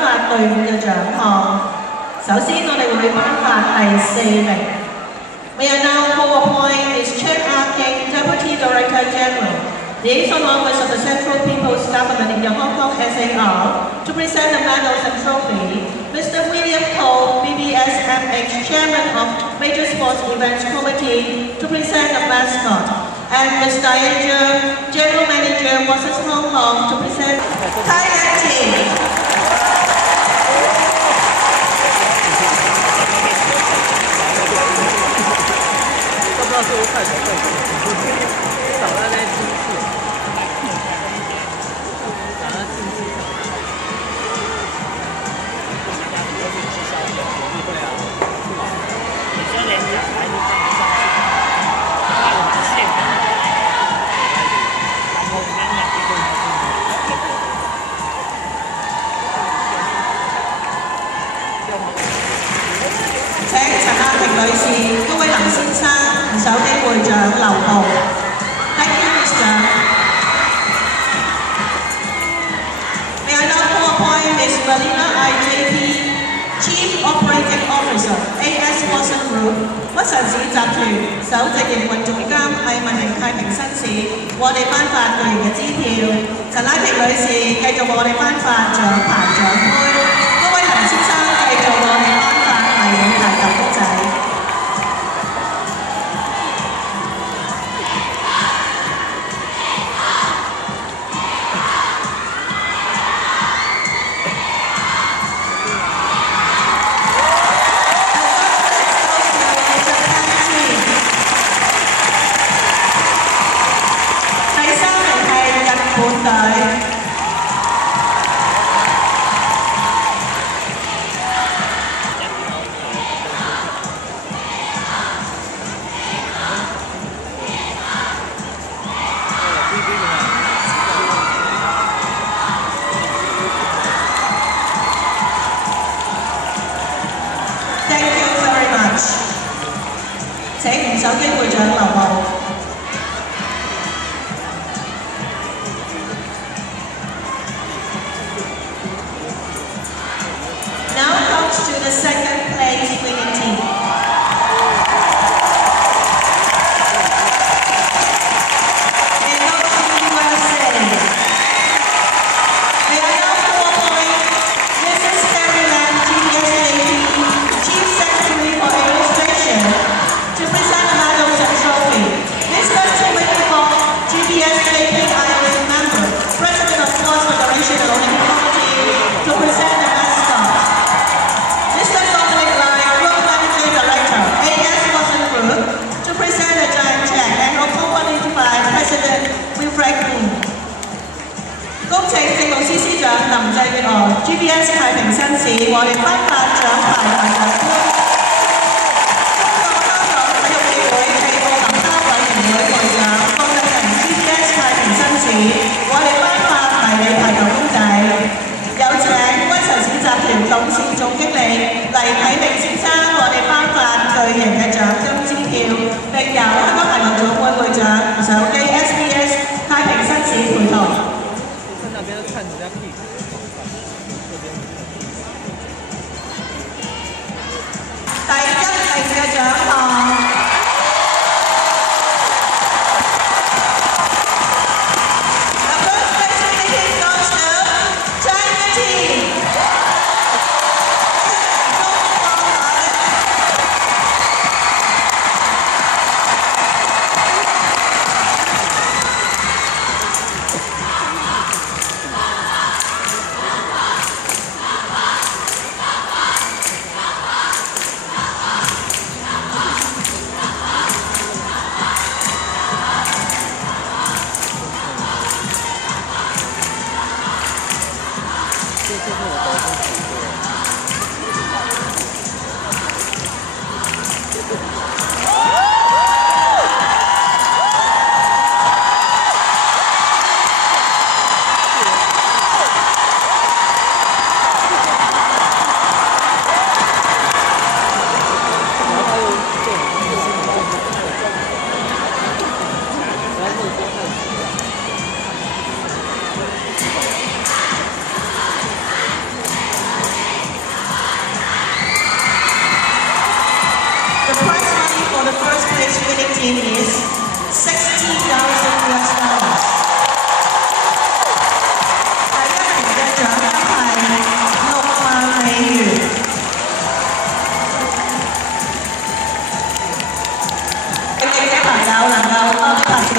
發隊伍嘅獎項。首先，我哋會頒發第4名。May I now call upon Ms. Chen Ah-King, Deputy Director General, Liaison Office of the Central People's Government in the Hong Kong SAR, to present the medals and trophy. Mr. William Cole, BBSMH Chairman of Major Sports Events Committee, to present the mascot. And Ms. Diane Zhang, General Manager, Waters Hong Kong, to present Thailand team. 請陳亞萍女士、高偉林先生、手機會長劉浩。Thank you, Mr. May I now call upon Ms. Melina IJP, Chief Operating Officer, AS Watson Group, 屈臣氏集團首席營運總監魏文玲太平紳士，為我哋頒發巨型嘅支票。陳亞萍女士繼續為我哋頒發獎牌獎杯，高偉林先生繼續為我哋頒發迷你排球公仔。請手機會長劉浩。Now comes to the second place winning team. GBS 太平紳士為我哋頒發獎牌同獎杯。中國香港體育協會暨奧林匹克委員會會長郭振寧 GBS 太平紳士為我哋頒發迷你排球公仔。有請屈臣氏集團董事總經理黎啟明先生為我哋頒發巨型嘅獎金支票，並由香港排球總會會長手機 SBS 太平紳士陪同。第1名嘅獎項。winning team is $60,000 US。第一名嘅獎金係$60,000。敬敬嘅朋友能夠多啲拍照。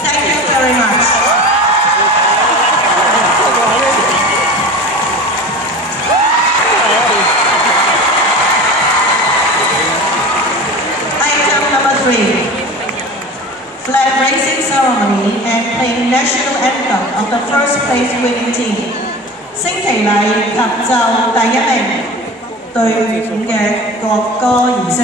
Thank you very much. Item number 3. Flag raising ceremony and playing national anthem of the first place winning team. 升旗禮及就第一名隊伍嘅國歌儀式。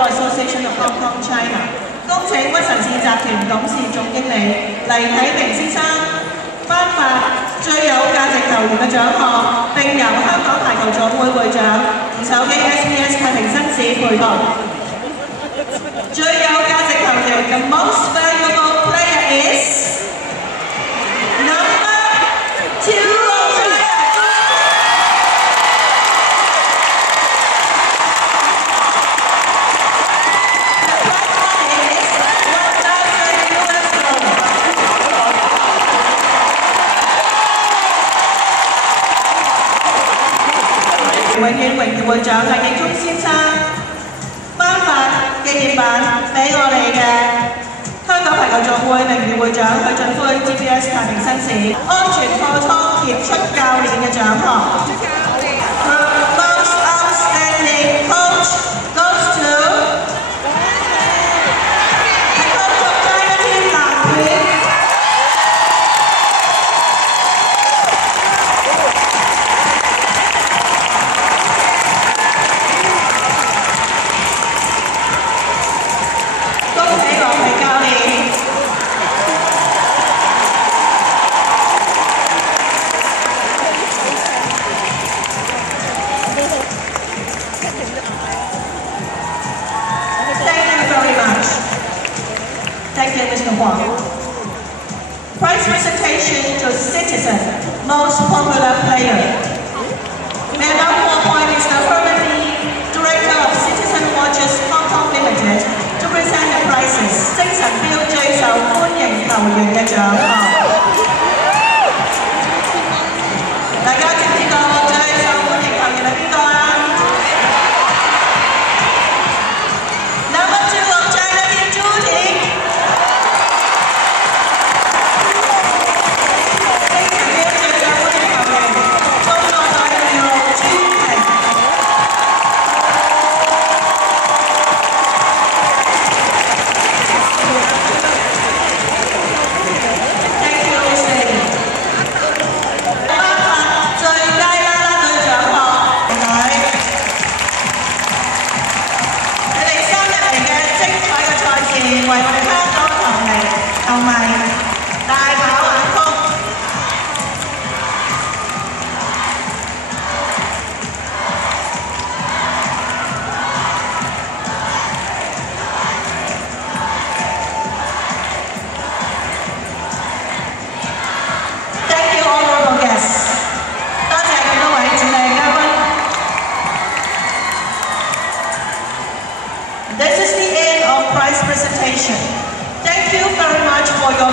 Association of Hong Kong, China。恭請屈臣氏集團董事總經理黎啟明先生頒發最有價值球員嘅獎項，並由香港排球總會會長吳守基 SBS 太平紳士陪同。最有價值球員 The most valuable player is number 2。永遠榮譽會長黎敬忠先生頒發紀念版俾我哋嘅香港排球總會名譽會長許俊歡 GPS 太平紳士安全貨倉傑出教練嘅獎項。Most outstanding coach goes to the coach of China team 藍隊。Thank you, Mr. Huang. Prize presentation to Citizen Most Popular Player. May I now call upon Mr. Herman Lee, Director of Citizen Watches Hong Kong Limited, to present the prizes. 精神標最受歡迎球員嘅獎項。大家知唔知道最受歡迎球員係邊個啊？為我哋香港球迷大跑眼福。is the end of prize presentation. Thank you very much for your